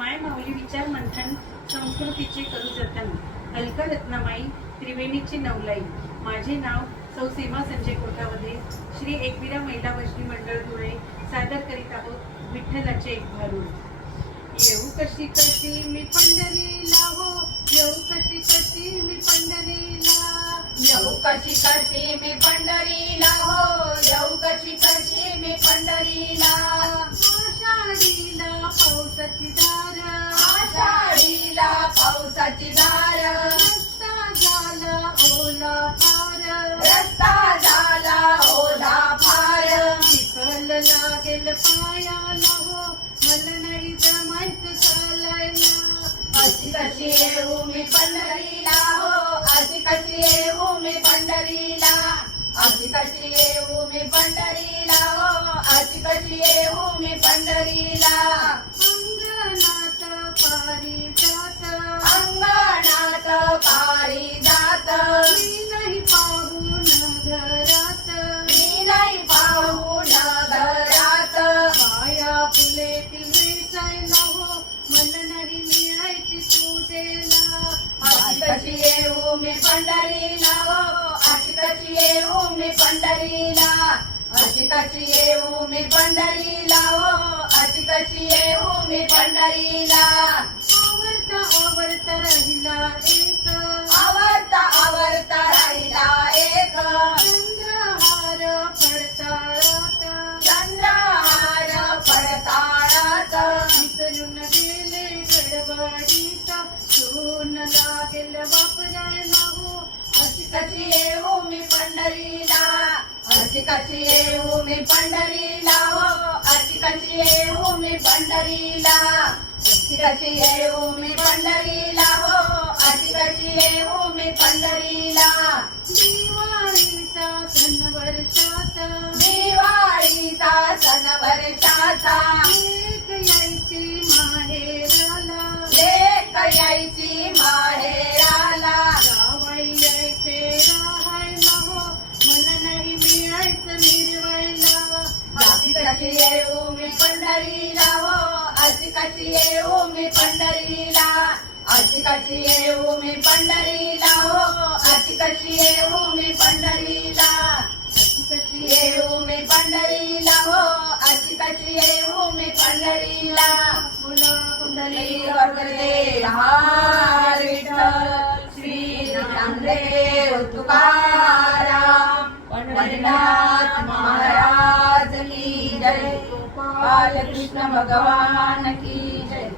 माय माऊली विचार मंथन संस्कृतीचे करू जाताना. अलका रत्नामाई त्रिवेणीची नवलाई. माझे नाव सौ सीमा संजय कोठावदे. श्री एकविरा महिला भजनी मंडळ धुळे. सादर करीत आहोत विठ्ठलाचे एक भारूड. येऊ कशी कशी मी पंढरीला हो. येऊ कशी कशी मी पंढरीला. येऊ कशी कशी मी पंढरीला हो. येऊ कशी कशी मी पंढरीला. पायाला हो मला नाही जमायचं चालायला. अशी कशी येऊ मी पंढरीला हो अशी कशी येऊ मी पंढरीला. अशी कशी येऊ मी पंढरीला हो अशी कशी येऊ मी पंढरीला. पाया फुले हो मला नाही मिळायची पूजेला अशी कशी येऊ हो, मी पंढरीला हो. अशी येऊ हो, मी पंढरीला. अशी येऊ हो, मी पंढरीला हो. अशी येऊ मी पंढरीला. आवडता आवडता राहिला एक. लागेल वापरायला हो अशी कशी येऊ मी पंढरीला? अशी कशी येऊ मी पंढरीला? हो अशी कशी येऊ मी पंढरीला? अशी कशी येऊ मी पंढरीला? हो अशी कशी येऊ मी पंढरीला? दिवाळीचा सण वर्षाचा. दिवाळीचा सण वर्षाचा. मिळायचं मिरवायला येऊ मी पंढरीला? हो अशी येऊ मी पंढरीला? अशी येऊ मी पंढरीला? हो अशी येऊ मी पंढरीला? अशी येऊ मी पंढरीला? हो अशी येऊ मी पंढरीला? बोला कुंडली वरदे हार विठ्ठल श्री नामदेव तुकाराम. पंढरीनाथ महाराज की जय। बालकृष्ण भगवान की जय।